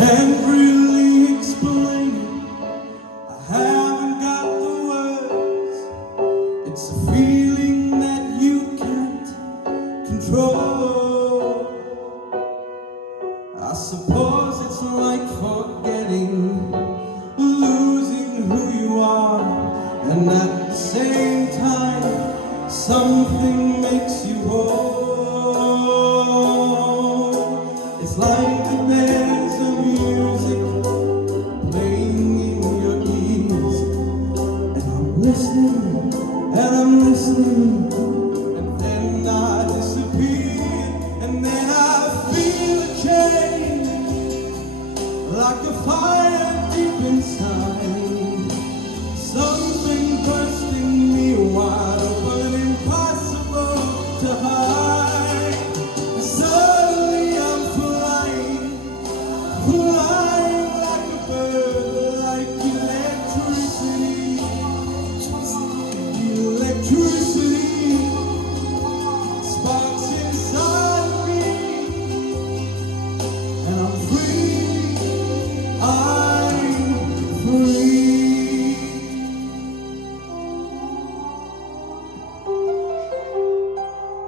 can't really explain it. I haven't got the words. It's a feeling that you can't control. I suppose it's like forgetting, losing who you are, and at the same time something makes you whole. It's like that there's a music playing in your ears, and I'm listening, and I'm listening, and then I disappear, and then I feel a change, like a fire deep inside, something bursting me wide open, impossible to hide. Suddenly I'm flying, flying like a bird, like electricity, electricity sparks inside me, and I'm free, I'm free.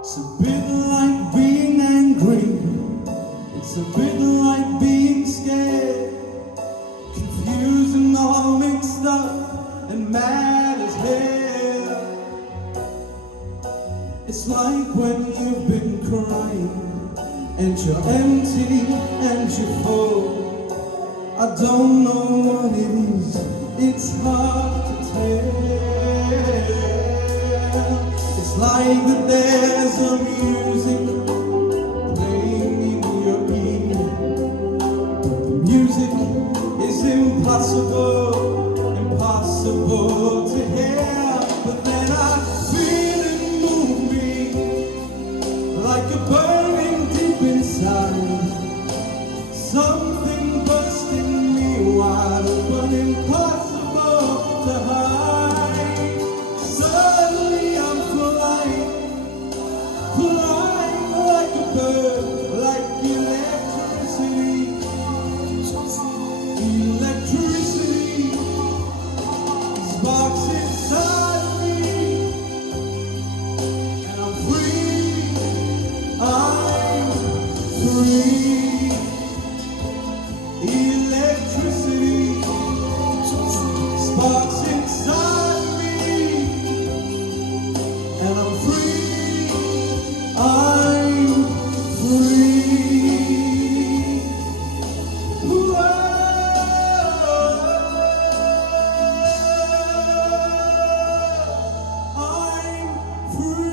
It's a bit like being angry, it's a bit like being scared, confused and all mixed up and mad as hell. It's like when you've been crying and you're empty and you're full. I don't know what it is, it's hard to tell. It's like that there's a music playing in your ear, but the music is impossible, impossible to hear. But then I feel it move me, like a burning deep inside, something bursting me wide open, impossible to hide. Suddenly I'm flying, flying like a bird, like electricity, electricity sparks inside me, and I'm free, I'm free. Electricity sparks inside me, and I'm free, I'm free. Whoa, I'm free.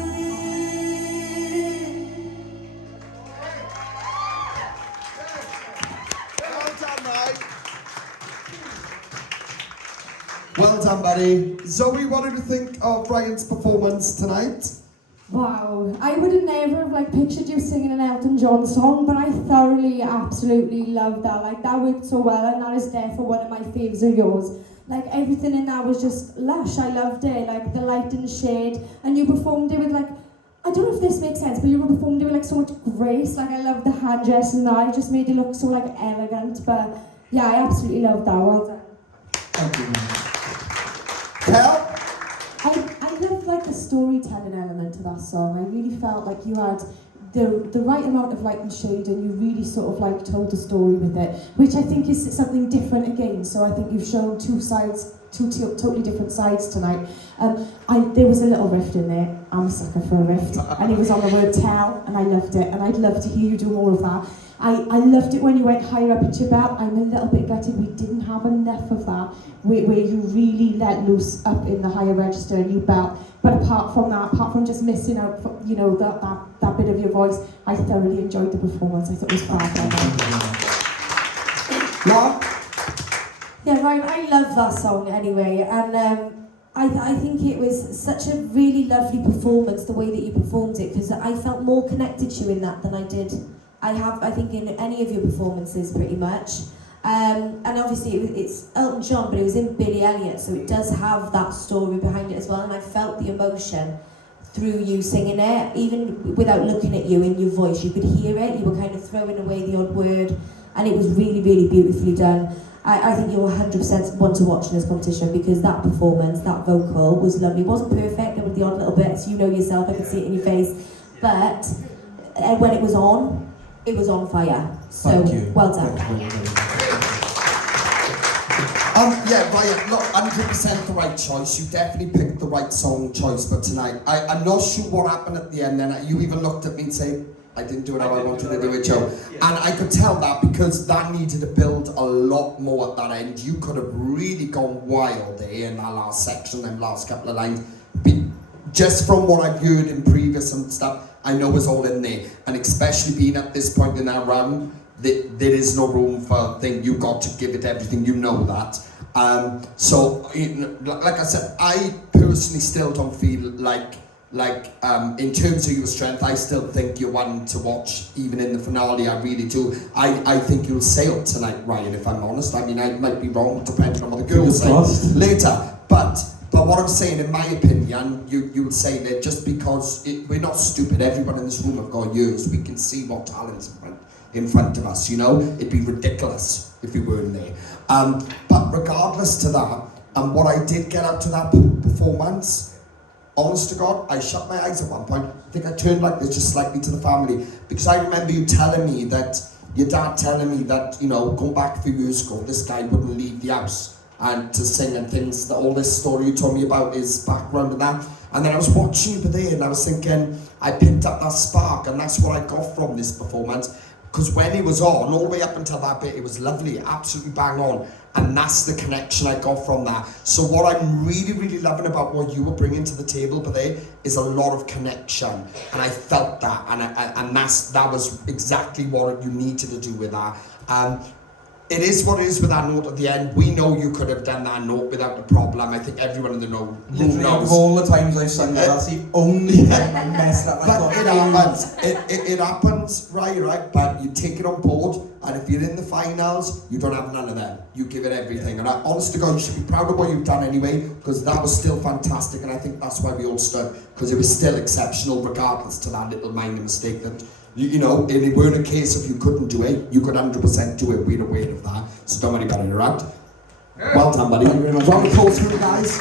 Well done, buddy. Zoe, what did you think of Ryan's performance tonight? Wow, I would have never pictured you singing an Elton John song, but I thoroughly, absolutely loved that. That worked so well, and that is definitely one of my faves of yours. Everything in that was just lush. I loved it, the light and shade, and you performed it with I don't know if this makes sense, but you performed it with so much grace. I loved the hand dress and that. It just made it look so elegant. But yeah, I absolutely loved that. Well done. Thank you. Kel? I love the storytelling element to that song. I really felt like you had the right amount of light and shade, and you really sort of told the story with it, which I think is something different again. So I think you've shown two totally different sides tonight. There was a little riff in there. I'm a sucker for a riff, and it was on the word tell, and I loved it, and I'd love to hear you do more of that. I loved it when you went higher up at your belt. I'm a little bit gutted we didn't have enough of that, where you really let loose up in the higher register and you belt. But apart from just missing out, that bit of your voice, I thoroughly enjoyed the performance. I thought it was fab. Mark? Yeah, Ryan, I love that song anyway, and I think it was such a really lovely performance, the way that you performed it, because I felt more connected to you in that than I did. I think in any of your performances pretty much. And obviously it's Elton John, but it was in Billy Elliot, so it does have that story behind it as well, and I felt the emotion through you singing it, even without looking at you in your voice. You could hear it, you were kind of throwing away the odd word, and it was really, really beautifully done. I think you're 100% one to watch in this competition because that performance, that vocal was lovely. It wasn't perfect, there were the odd little bits, you know yourself, I could see it in your face, but when it was on fire. So, Thank you. well done. Yeah, Ryan, look, 100% the right choice. You definitely picked the right song choice for tonight. I'm not sure what happened at the end, and you even looked at me and said, I didn't do it how I wanted to do it, Joe. And I could tell that because that needed to build a lot more at that end. You could have really gone wild there in that last section, them last couple of lines. Just from what I've heard in previous and stuff, I know it's all in there. And especially being at this point in that round, there is no room for a thing. You've got to give it everything, you know that. So, like I said, I personally still don't feel like in terms of your strength, I still think you're one to watch, even in the finale. I really do. I think you'll sail tonight, Ryan, if I'm honest. I mean, I might be wrong, depending on what the girls say later. But what I'm saying, in my opinion, you would say that just because we're not stupid, everyone in this room have got years, we can see what talent's in front of us, you know? It'd be ridiculous if we weren't there. But regardless to that, and what I did get out to that performance, honest to God, I shut my eyes at one point. I think I turned like this just slightly to the family, because I remember you telling me that, your dad telling me that, you know, going back a few years ago, this guy wouldn't leave the house and to sing and things, that all this story you told me about his background and that. And then I was watching you there and I was thinking, I picked up that spark, and that's what I got from this performance. Because when he was on, all the way up until that bit, it was lovely, absolutely bang on. And that's the connection I got from that. So what I'm really, really loving about what you were bringing to the table today is a lot of connection. And I felt that, and that was exactly what you needed to do with that. It is what it is with that note at the end. We know you could have done that note without a problem. I think everyone in the room Literally, knows. of all the times I've sung it, that's the only time I messed up. But it happens. It happens, right? But you take it on board, and if you're in the finals, you don't have none of them. You give it everything. And honest to God, you should be proud of what you've done anyway, because that was still fantastic, and I think that's why we all stood, because it was still exceptional, regardless to that little minor mistake that, you know, and it weren't a case of you couldn't do it, you could 100% do it. We're aware of that, so don't worry about it, right? Well done, buddy. Thank you very much. Round of applause for the guys.